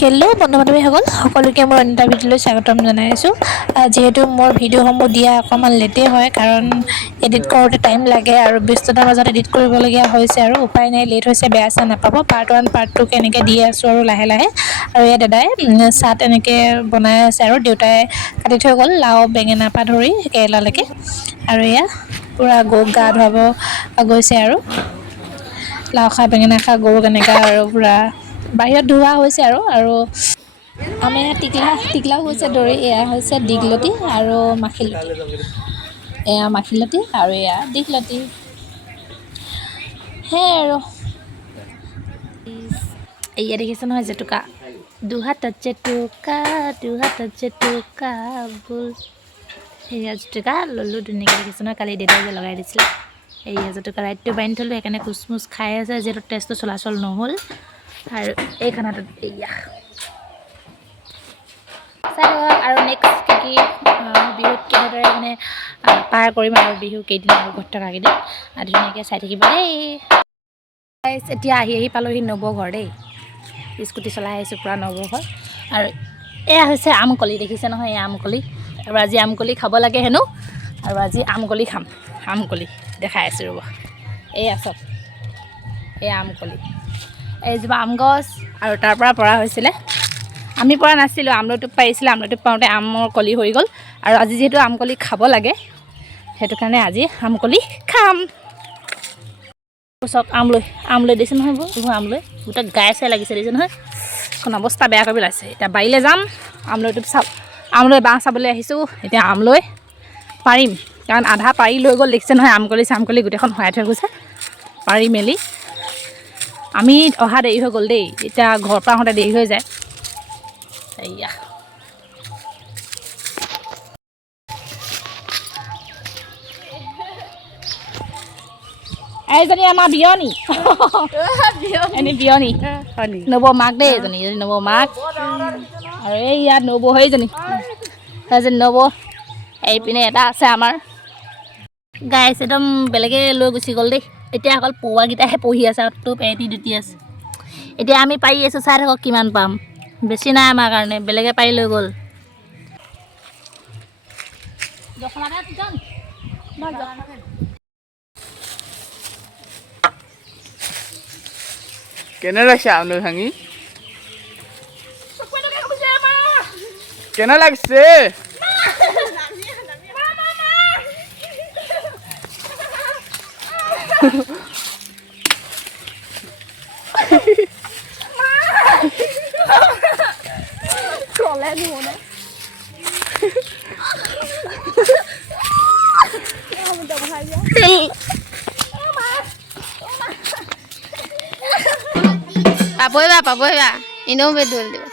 Hello' বন্ধু বান্ধৱীসকল সকলোকে মোৰ অনিতা ভিডিঅ'লৈ স্বাগতম জনাইছোঁ। যিহেতু মোৰ ভিডিঅ'সমূহ দিয়া অকণমান লেটেই হয় কাৰণ এডিট কৰোঁতে টাইম লাগে আৰু ব্যস্ততাৰ মাজত এডিট কৰিবলগীয়া হৈছে আৰু উপায় নাই, লেট হৈছে, বেয়া চেয়া নাপাব। পাৰ্ট 1 পাৰ্ট 2 এনেকৈ দি আছোঁ আৰু লাহে লাহে। আৰু এয়া দাদাই চাহ তেনেকৈ বনাই আছে আৰু দেউতাই কাটি থৈ গ'ল লাও বেঙেনাৰ পৰা ধৰি কেৰেলালৈকে। আৰু এয়া পূৰা গৰুক গা ধুৱাব গৈছে আৰু লাও খা বেঙেনা খা গৰুক এনেকৈ আৰু পূৰা বাহিৰত ধুওৱা হৈছে আৰু আমাৰ ইয়াত টিকলাও হৈছে দৰি। এয়া হৈছে দীঘলতি আৰু মাখিলতী, এয়া মাখিলতী আৰু এয়া দীঘলতি। সেয়াই আৰু এয়া দেখিছে নহয় জেতুকা, দুহাতত জেতুকা দুহাতত জেতুকা বুল। সেয়া জেতুকা ল'লোঁ ধুনীয়াকৈ, দেখিছে নহয় কালি দেউতাই যে লগাই দিছিলে। এয়া জেতুকা ৰাইতটো বান্ধি থ'লোঁ, সেইকাৰণে কোচমোচ খাই আছে যিহেতু তেজটো চলাচল নহ'ল। আৰু এইখন হাতত এয়া চাই আৰু নেক্সট কি বিহুত কেনেদৰে মানে পাৰ কৰিম আৰু বিহু কেইদিন আৰু ঘৰত থকা কেইদিন ধুনীয়াকৈ চাই থাকিব দেই। এতিয়া আহি পালোহি নবৌ ঘৰ দেই। স্কুটি চলাই আহিছোঁ পূৰা নবৌ ঘৰ। আৰু এয়া হৈছে আমকলি, দেখিছে নহয় এয়া আমকলি। আৰু আজি আমকলি খাব লাগে হেনো, আৰু আজি আমকলি খাম। আমকলি দেখাই আছোঁ ৰ'ব, এয়া চব এয়া আমকলি। এইজোপা আম গছ আৰু তাৰ পৰা হৈছিলে, আমি পৰা নাছিলোঁ, আমলৰিটোপ পাৰিছিলে। আমলৰিটোপ পাৰোঁতে আমৰ কলি হৈ গ'ল। আৰু আজি যিহেতু আমকলি খাব লাগে সেইটো কাৰণে আজি আমকলি খাম। চব আমলৈ দিছে নহয়, এইবোৰ আমলৈ গোটেই গাই চাই লাগিছে দিছে নহয়, এখন অৱস্থা বেয়া কৰি পেলাইছে। এতিয়া বাৰীলৈ যাম, আমলৈটোপ আমলৈ বাঁহ চাবলৈ আহিছোঁ। এতিয়া আমলৈ পাৰিম কাৰণ আধা পাৰি লৈ গ'ল, দেখিছে নহয় আমকলি চামকলি গোটেইখন ভৰাই থৈ গৈছে পাৰি মেলি। আমি অহা দেৰি হৈ গ'ল দেই, এতিয়া ঘৰৰ পৰা আহোঁতে দেৰি হৈ যায়। এয়া এইজনী আমাৰ বিয়নী, এনে বিয়নী নবৌ মাক দেই, এজনী নবৌ মাক। আৰু এই ইয়াত নবৌ সেইজনী নবৌ। এইপিনে এটা আছে আমাৰ গাই আছে, একদম বেলেগে লৈ গুচি গ'ল দেই। এতিয়া অকল পৰুৱাকেইটাহে পঢ়ি আছে আৰু টোপ এটি দুটি আছে। এতিয়া আমি পাৰি আছোঁ, চাই থাকক কিমান পাম। বেছি নাই আমাৰ কাৰণে, বেলেগে পাৰি লৈ গ'ল। কেনে লাগছে আমলৈ ভাঙি? কেনে লাগছে? পাবই বা এনেও বেদুল দিব।